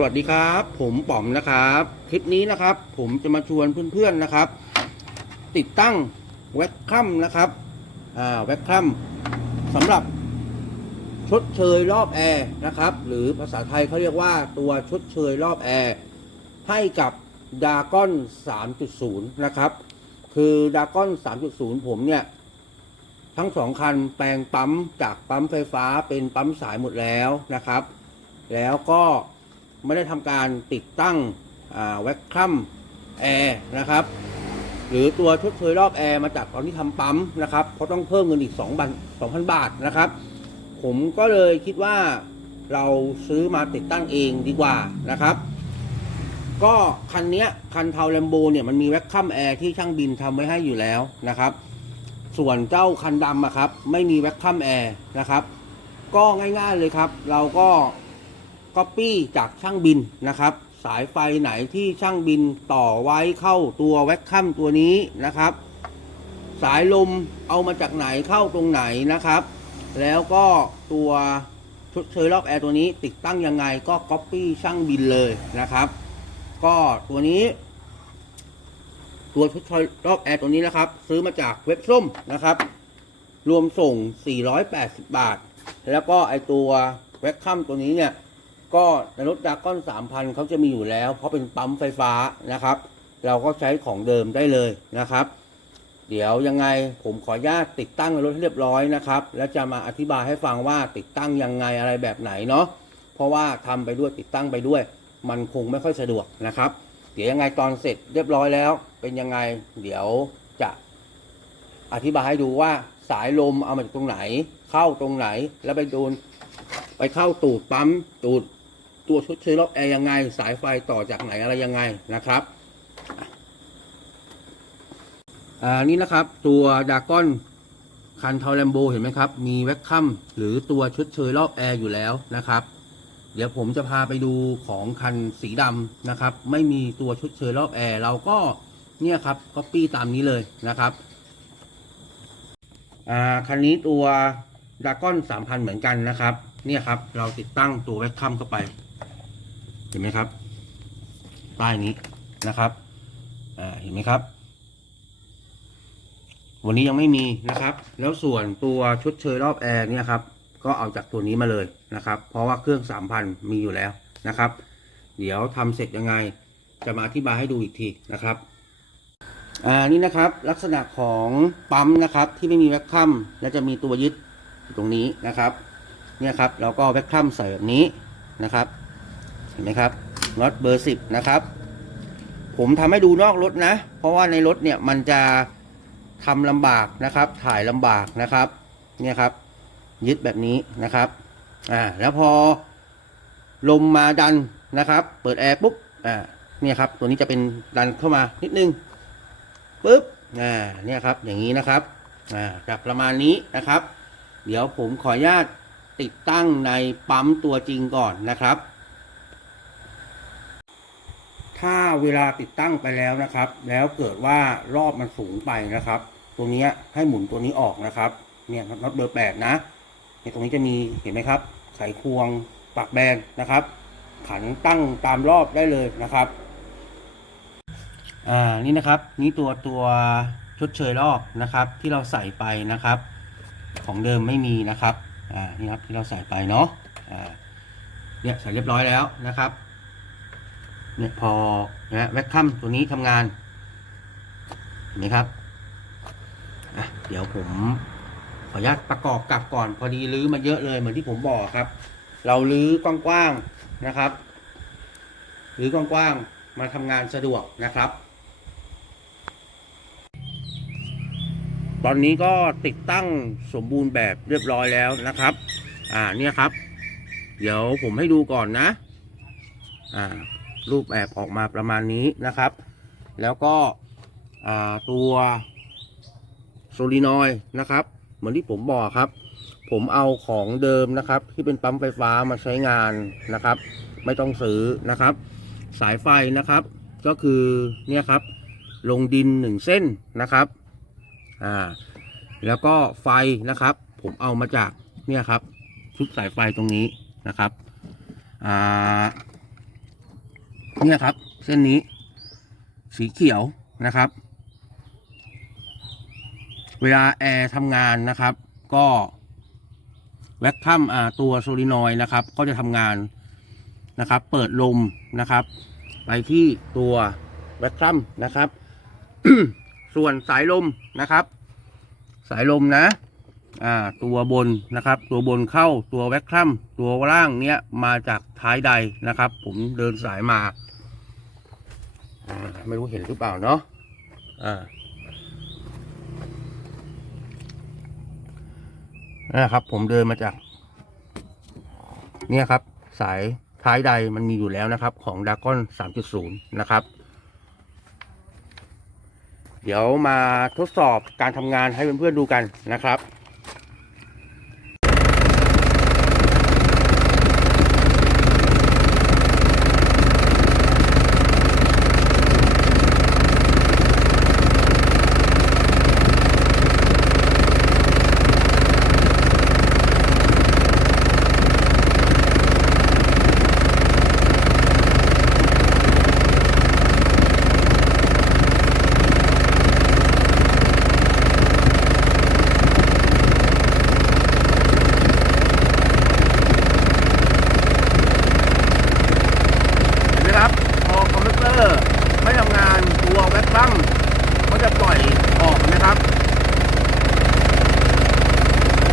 สวัสดีครับ ผมป๋อมนะครับ คลิปนี้นะครับ ผมจะมาชวนเพื่อนๆนะครับ ติดตั้งแว็กคัมนะครับอ่าแว็กคัมสำหรับชดเชยรอบแอร์นะครับ หรือภาษาไทยเขาเรียกว่าตัวชดเชยรอบแอร์ให้กับดากอน 3.0 นะครับ คือดากอน 3.0 ผมเนี่ย ทั้งสองคันแปลงปั๊มจากปั๊มไฟฟ้าเป็นปั๊มสายหมดแล้วนะครับ แล้วก็ ไม่ได้ทำการติดตั้งแว็กคัมแอร์นะครับ หรือตัวชดเชยรอบแอร์มาจากตอนที่ทำปั๊มนะครับเพราะต้องเพิ่มเงินอีก2บัน2,000 บาทนะครับ ผมก็เลยคิดว่าเราซื้อมาติดตั้งเองดีกว่านะครับ ก็คันนี้คันเทาแลมโบเนี่ยมันมีแว็กคัมแอร์ที่ช่างบินทำไว้ให้อยู่แล้วนะครับ ส่วนเจ้าคันดำอะครับ ไม่มีแว็กคัมแอร์นะครับ ก็ง่ายๆเลยครับ เราก็ ก๊อปปี้จากช่างบินนะครับ สายไฟไหนที่ช่างบินต่อไว้เข้าตัวแว็กคัมตัวนี้นะครับ สายลมเอามาจากไหนเข้าตรงไหนนะครับ แล้วก็ตัวชุดเชยรอบแอร์ตัวนี้ติดตั้งยังไงก็ก๊อปปี้ช่างบินเลยนะครับ ก็ตัวนี้ ตัวชุดเชยรอบแอร์ตัวนี้นะครับ ซื้อมาจากเว็บส้มนะครับ รวมส่ง 480 บาท แล้วก็ไอตัวแว็กคัมตัวนี้เนี่ย ก็ในรถดากอน3,000เขาจะมีอยู่แล้ว เพราะเป็นปั๊มไฟฟ้านะครับ เราก็ใช้ของเดิมได้เลยนะครับ เดี๋ยวยังไงผมขออนุญาตติดตั้งในรถให้เรียบร้อยนะครับ แล้วจะมาอธิบายให้ฟังว่าติดตั้งยังไงอะไรแบบไหนเนาะเพราะว่าทำไปด้วยติดตั้งไปด้วย มันคงไม่ค่อยสะดวกนะครับ เดี๋ยวยังไงตอนเสร็จเรียบร้อยแล้ว เป็นยังไงเดี๋ยวจะอธิบายให้ดูว่าสายลมเอามาจากตรงไหน เข้าตรงไหนแล้วไปโดนไปเข้าตูดปั๊มตูด ตัวชดเชยรอบแอร์ยังไง สายไฟต่อจากไหนอะไรยังไงนะครับอ่านี่นะครับ ตัวดากอนคันเทาแลมโบเห็นไหมครับ มีแว็กคัมหรือตัวชดเชยรอบแอร์อยู่แล้วนะครับ เดี๋ยวผมจะพาไปดูของคันสีดำนะครับ ไม่มีตัวชดเชยรอบแอร์เราก็เนี่ยครับก็ปี้ตามนี้เลยนะครับอ่าคันนี้ตัวดากอนสามพันเหมือนกันนะครับ เนี่ยครับ เราติดตั้งตัวแว็กคัมเข้าไป เห็นไหมครับป้ายนี้นะครับอ่าเห็นไหมครับ วันนี้ยังไม่มีนะครับ แล้วส่วนตัวชุดเชยรอบแอร์เนี่ยครับ ก็เอาจากตัวนี้มาเลยนะครับ เพราะว่าเครื่องสามพันมีอยู่แล้วนะครับ เดี๋ยวทำเสร็จยังไง จะมาอธิบายให้ดูอีกทีนะครับอ่านี่นะครับลักษณะของปั๊มนะครับ ที่ไม่มีแว็กคัมและจะมีตัวยึดตรงนี้นะครับ เนี่ยครับเราก็แว็กคัมใส่แบบนี้นะครับ ห็นไหมครับน็อตเบอร์สิบนะครับ ผมทำให้ดูนอกรถนะ เพราะว่าในรถเนี่ยมันจะทำลำบากนะครับ ถ่ายลำบากนะครับ เนี่ยครับ ยึดแบบนี้นะครับอ่าแล้วพอลมมาดันนะครับ เปิดแอร์ปุ๊บอ่าเนี่ยครับ ตัวนี้จะเป็นดันเข้ามานิดนึงปุ๊บอ่าเนี่ยครับ อย่างนี้นะครับอ่าจากประมาณนี้นะครับ เดี๋ยวผมขออนุญาตติดตั้งในปั๊มตัวจริงก่อนนะครับ ถ้าเวลาติดตั้งไปแล้วนะครับ แล้วเกิดว่ารอบมันสูงไปนะครับ ตัวนี้ให้หมุนตัวนี้ออกนะครับเนี่ยน็อตเบอร์แปดนะเนี่ยตรงนี้จะมีเห็นไหมครับ ไขควงปากแบนนะครับ ขันตั้งตามรอบได้เลยนะครับอ่านี่นะครับ นี่ตัวตัวชดเชยรอบนะครับ ที่เราใส่ไปนะครับ ของเดิมไม่มีนะครับอ่านี่ครับที่เราใส่ไปเนาะอ่าเนี่ยใส่เรียบร้อยแล้วนะครับ เนี่ยพอนะแว็กคัมตัวนี้ทำงานเห็นไหมครับอะเดี๋ยวผมขออนุญาตประกอบกลับก่อน พอดีรื้อมาเยอะเลยเหมือนที่ผมบอกครับ เรารื้อกว้างๆนะครับรื้อกว้างๆมาทำงานสะดวกนะครับ ตอนนี้ก็ติดตั้งสมบูรณ์แบบเรียบร้อยแล้วนะครับ อ่าเนี่ยครับ เดี๋ยวผมให้ดูก่อนนะ อ่า รูปแบบออกมาประมาณนี้นะครับ แล้วก็ตัวโซลีนอยด์นะครับ เหมือนที่ผมบอกครับ ผมเอาของเดิมนะครับ ที่เป็นปั๊มไฟฟ้ามาใช้งานนะครับ ไม่ต้องซื้อนะครับ สายไฟนะครับ ก็คือเนี่ยครับ ลงดินหนึ่งเส้นนะครับอ่าแล้วก็ไฟนะครับ ผมเอามาจากเนี่ยครับชุดสายไฟตรงนี้นะครับอ่า เนี่ยครับ เส้นนี้ สีเขียวนะครับ เวลาแอร์ทำงานนะครับ ก็แวคคัมตัวโซลินอยด์นะครับ ก็จะทำงานนะครับ เปิดลมนะครับ ไปที่ตัวแวคคัมนะครับ ส่วนสายลมนะครับ สายลมนะอ่าตัวบนนะครับ ตัวบนเข้าตัวแวคคัมตัวล่างเนี้ยมาจากท้ายใดนะครับ ผมเดินสายมา ไม่รู้เห็นหรือเปล่าเนาะอ่านะครับ ผมเดินมาจาก เนี่ยครับ สายท้ายใดมันมีอยู่แล้วนะครับ ของดากอน3.0 นะครับ เดี๋ยวมาทดสอบการทำงานให้เพื่อนๆดูกันนะครับ เห็นไหมครับ พอคอมพิวเตอร์ไม่ทำงานตัวแว็กซัมก็จะปล่อยออกนะครับ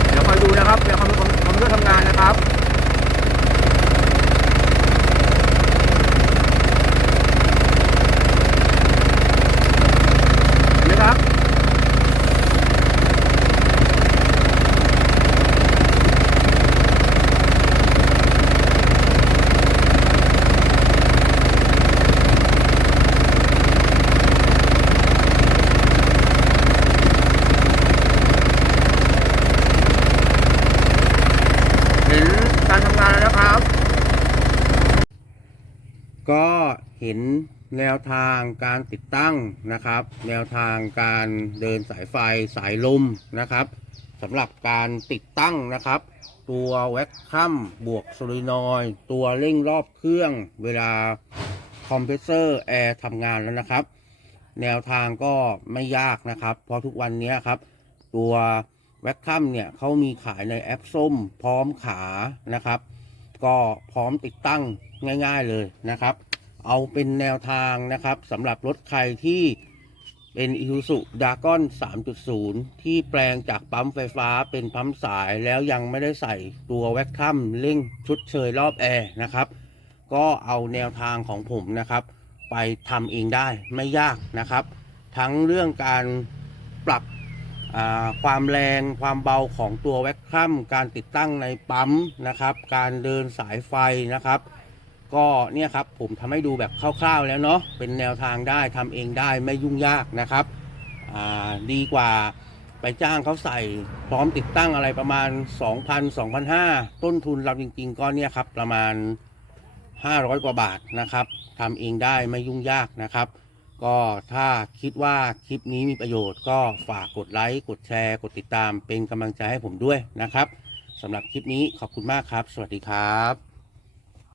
เดี๋ยวคอยดูนะครับ เดี๋ยวคอมคอมพิวเตอร์ทำงานนะครับ เห็นไหมครับ เห็นการทำงานแล้วนะครับ ก็เห็นแนวทางการติดตั้งนะครับ แนวทางการเดินสายไฟสายลมนะครับสำหรับการติดตั้งนะครับ ตัวแว็กคัมบวกโซลินอยตัวเร่งรอบเครื่องเวลาคอมเพรสเซอร์แอร์ทำงานแล้วนะครับ แนวทางก็ไม่ยากนะครับ เพราะทุกวันนี้ครับ ตัวแว็กคัมเนี่ยเขามีขายในแอปส้มพร้อมขานะครับ ก็พร้อมติดตั้งง่าย ๆเลยนะครับ เอาเป็นแนวทางนะครับสำหรับรถใครที่เป็น Isuzu d a g o n 3.0 ที่แปลงจากปั๊มไฟฟ้าเป็นปั๊มสายแล้วยังไม่ได้ใส่ตัวแว็กคัมเร่งชุดเชยรอบแอร์นะครับ ก็เอาแนวทางของผมนะครับ ไปทำเองได้ไม่ยากนะครับ ทั้งเรื่องการปรับความแรงความเบาของตัวแว็กคัมการติดตั้งในปั๊มนะครับ การเดินสายไฟนะครับ ก็เนี่ยครับผมทำให้ดูแบบคร่าวๆแล้วเนาะเป็นแนวทางได้ทำเองได้ไม่ยุ่งยากนะครับดีกว่าไปจ้างเขาใส่พร้อมติดตั้งอะไรประมาณ 2,000 2,500 ต้นทุนเราจริง ๆ ก็เนี่ยครับประมาณ 500 กว่าบาทนะครับทำเองได้ไม่ยุ่งยากนะครับ ก็ถ้าคิดว่าคลิปนี้มีประโยชน์ก็ฝากกดไลค์ กดแชร์ กดติดตามเป็นกำลังใจให้ผมด้วยนะครับสำหรับคลิปนี้ขอบคุณมากครับ สวัสดีครับ